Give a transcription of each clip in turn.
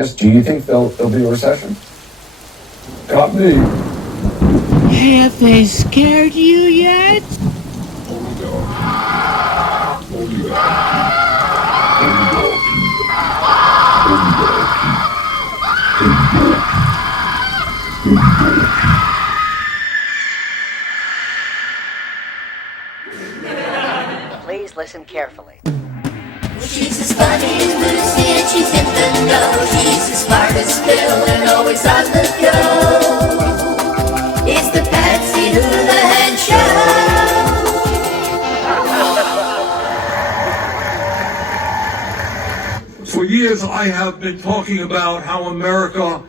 Do you think there'll be a recession? Got me. Have they scared you yet? Please listen carefully. She's as funny as Lucy and she's in the know. She's as smart as Phil and always on the go. It's the Patsy Hoolahan Show. For years I have been talking about how America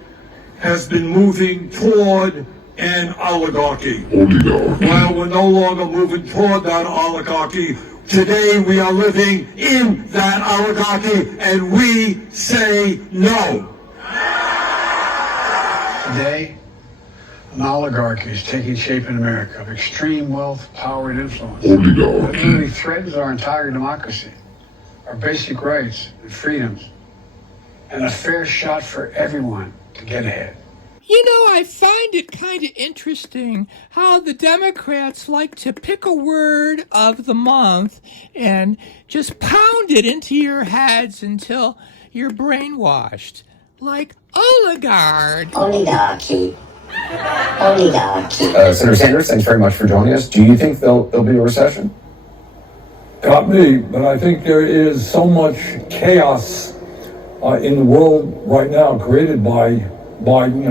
has been moving toward an oligarchy. Well, we're no longer moving toward that oligarchy. Today we are living in that oligarchy, and we say no. Today, an oligarchy is taking shape in America of extreme wealth, power, and influence. It literally threatens our entire democracy, our basic rights and freedoms, and a fair shot for everyone to get ahead. You know, I find it kind of interesting how the Democrats like to pick a word of the month and just pound it into your heads until you're brainwashed. Like oligarch. Oligarchy. Oligarchy. Senator Sanders, thanks very much for joining us. Do you think there'll be a recession? Got me, but I think there is so much chaos in the world right now created by Biden.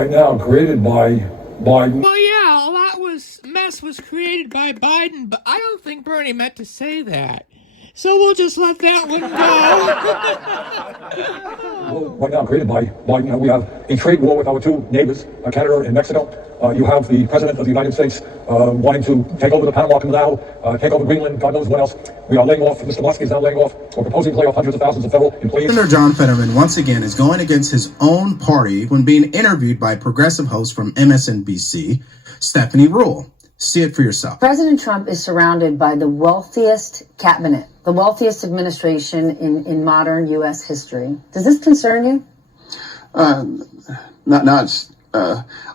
Well, yeah, all that mess was created by Biden, but I don't think Bernie meant to say that. So we'll just let that one go. Right now created by Biden. We have a trade war with our two neighbors, Canada and Mexico. You have the President of the United States wanting to take over the Panama Canal, take over Greenland, God knows what else. We are laying off, Mr. Musk is now laying off, or proposing to lay off hundreds of thousands of federal employees. Senator John Fetterman once again is going against his own party when being interviewed by progressive host from MSNBC, Stephanie Ruhle. See it for yourself. President Trump is surrounded by the wealthiest cabinet, the wealthiest administration in modern U.S. history. Does this concern you?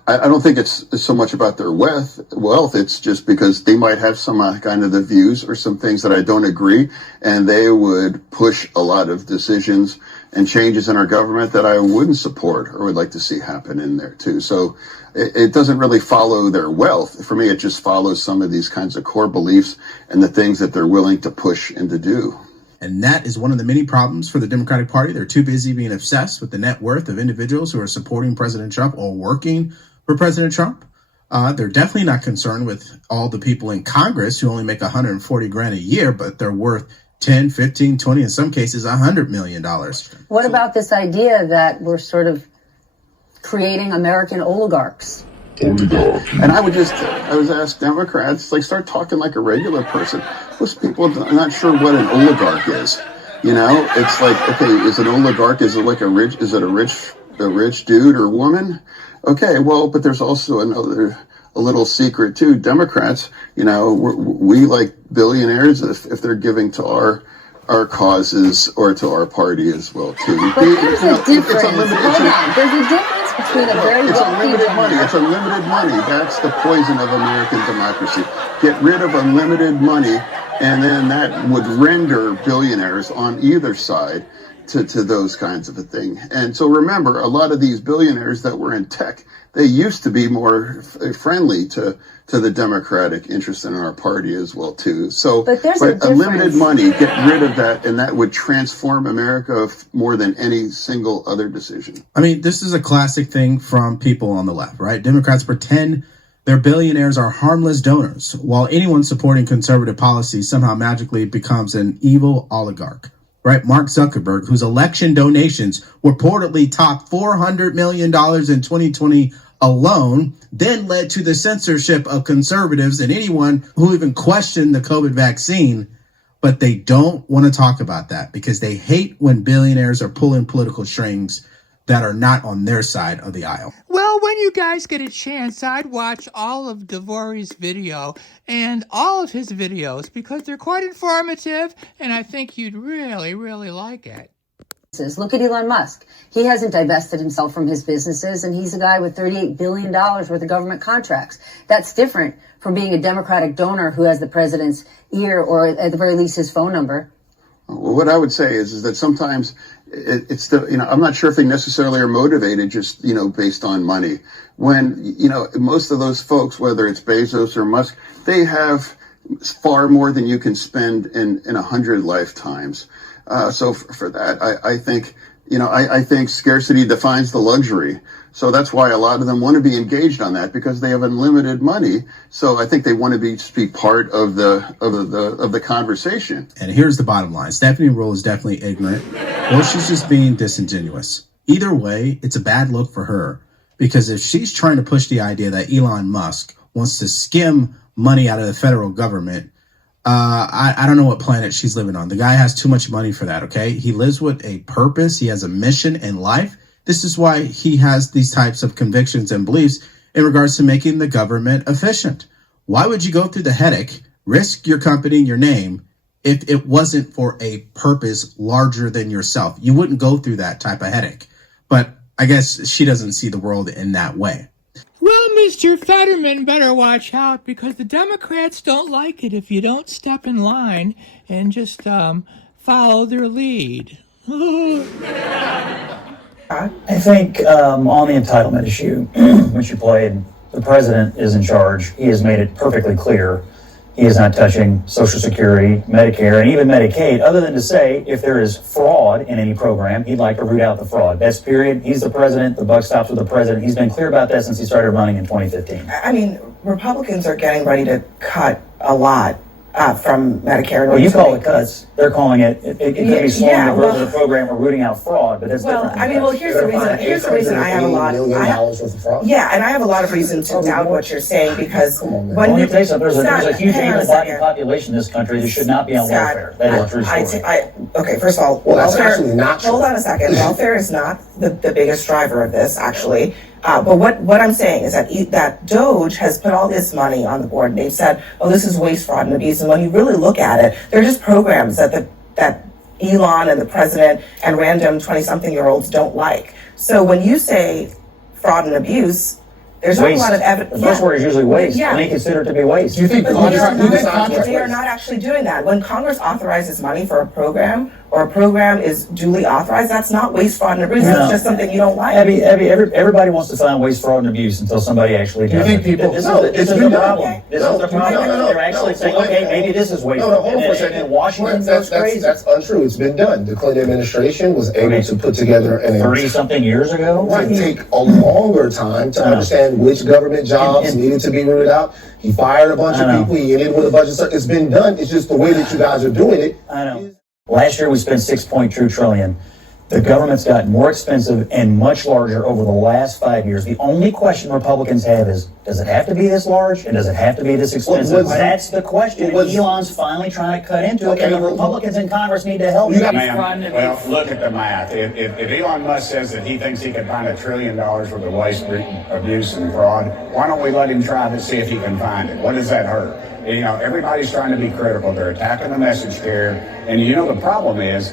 I don't think it's so much about their wealth. It's just because they might have some kind of the views or some things that I don't agree, and they would push a lot of decisions and changes in our government that I wouldn't support or would like to see happen in there too. So it doesn't really follow their wealth. For me, it just follows some of these kinds of core beliefs and the things that they're willing to push and to do. And that is one of the many problems for the Democratic Party. They're too busy being obsessed with the net worth of individuals who are supporting President Trump or working for President Trump. They're definitely not concerned with all the people in Congress who only make $140,000 a year, but they're worth 10, 15, 20, in some cases, $100 million. What about this idea that we're sort of creating American oligarchs? And I would ask Democrats, start talking like a regular person. Most people are not sure what an oligarch is. You know, it's like, okay, is an oligarch, is it a rich dude or woman? Okay, well, but there's also a little secret too. Democrats, we like billionaires if they're giving to our causes or to our party as well too. But there's a difference. There's a difference between a very wealthy money. It's unlimited money. That's the poison of American democracy. Get rid of unlimited money, and then that would render billionaires on either side to those kinds of a thing. And so remember, a lot of these billionaires that were in tech, they used to be more friendly to the Democratic interest in our party as well too. So, but unlimited money, get rid of that, and that would transform America more than any single other decision. I mean, this is a classic thing from people on the left, right? Democrats pretend their billionaires are harmless donors, while anyone supporting conservative policy somehow magically becomes an evil oligarch. Right, Mark Zuckerberg, whose election donations reportedly topped $400 million in 2020 alone, then led to the censorship of conservatives and anyone who even questioned the COVID vaccine. But they don't want to talk about that because they hate when billionaires are pulling political strings that are not on their side of the aisle. Well, when you guys get a chance, I'd watch all of Devore's video and all of his videos because they're quite informative, and I think you'd really, really like it. Look at Elon Musk. He hasn't divested himself from his businesses, and he's a guy with $38 billion worth of government contracts. That's different from being a Democratic donor who has the president's ear, or at the very least his phone number. Well, what I would say is that sometimes it's the, I'm not sure if they necessarily are motivated just, based on money. When, most of those folks, whether it's Bezos or Musk, they have far more than you can spend in 100 lifetimes. So for that, I think, I think scarcity defines the luxury. So that's why a lot of them want to be engaged on that, because they have unlimited money. So I think they want to be part of the conversation. And here's the bottom line. Stephanie Ruhle is definitely ignorant, or she's just being disingenuous. Either way, it's a bad look for her, because if she's trying to push the idea that Elon Musk wants to skim money out of the federal government, I don't know what planet she's living on. The guy has too much money for that, okay? He lives with a purpose. He has a mission in life. This is why he has these types of convictions and beliefs in regards to making the government efficient. Why would you go through the headache, risk your company, your name, if it wasn't for a purpose larger than yourself? You wouldn't go through that type of headache. But I guess she doesn't see the world in that way. Well, Mr. Fetterman better watch out, because the Democrats don't like it if you don't step in line and just follow their lead. I think on the entitlement issue, which you played, the president is in charge. He has made it perfectly clear he is not touching Social Security, Medicare, and even Medicaid, other than to say if there is fraud in any program, he'd like to root out the fraud. That's period. He's the president. The buck stops with the president. He's been clear about that since he started running in 2015. I mean, Republicans are getting ready to cut a lot from Medicare. Well, you call it cuts. They're calling it could be slowing the growth of the program or rooting out fraud, but that's different. I mean, here's the reason I have a lot. Yeah, and I have a lot of reason to doubt what you're saying, because when you say something, there's a huge able-bodied population in this country that should not be on welfare. That is a true story. Okay, first of all, welfare. Hold on a second. Welfare is not the biggest driver of this, actually. But what I'm saying is that Doge has put all this money on the board, and they've said, oh, this is waste, fraud, and abuse. And when you really look at it, they're just programs that Elon and the president and random 20-something-year-olds don't like. So when you say fraud and abuse, there's not a lot of evidence. The first word is usually waste. Yeah. And they consider it to be waste. Do you think they are not actually doing that? When Congress authorizes money for a program, or a program is duly authorized, that's not waste, fraud, and abuse. That's just something you don't like. Everybody wants to find waste, fraud, and abuse until somebody actually does. Do you think people? This is the problem. This is the problem. They're actually saying, okay, maybe this is waste. No, hold on for a second. In Washington, that's crazy. That's untrue. It's been done. The Clinton administration was able to put together 30-something years ago. Right, take a longer time to understand which government jobs needed to be rooted out. He fired a bunch of people. He ended with a bunch of stuff. It's been done. It's just the way that you guys are doing it. I know. Last year we spent $6.2 trillion. The government's gotten more expensive and much larger over the last 5 years. The only question Republicans have is, does it have to be this large, and does it have to be this expensive? That's the question, and Elon's finally trying to cut into it, and the Republicans in Congress need to help. Well, look at the math. If Elon Musk says that he thinks he can find $1 trillion worth of waste, abuse, and fraud, why don't we let him try to see if he can find it? What does that hurt? Everybody's trying to be critical. They're attacking the message carrier. And the problem is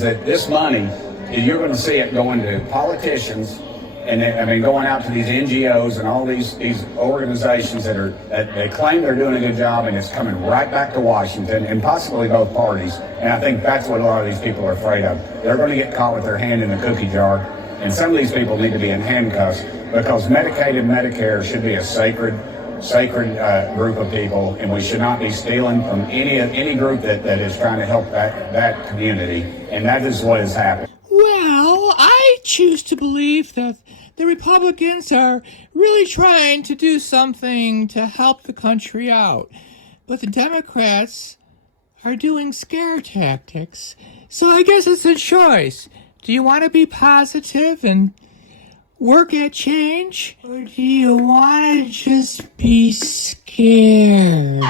that this money, you're going to see it going to politicians, and going out to these NGOs and all these organizations that they claim they're doing a good job, and it's coming right back to Washington and possibly both parties. And I think that's what a lot of these people are afraid of. They're going to get caught with their hand in the cookie jar, and some of these people need to be in handcuffs, because Medicaid and Medicare should be a sacred group of people, and we should not be stealing from any group that is trying to help that community, and that is what has happened. Well, I choose to believe that the Republicans are really trying to do something to help the country out, but the Democrats are doing scare tactics. So I guess it's a choice. Do you want to be positive and work at change, or do you want to just be scared?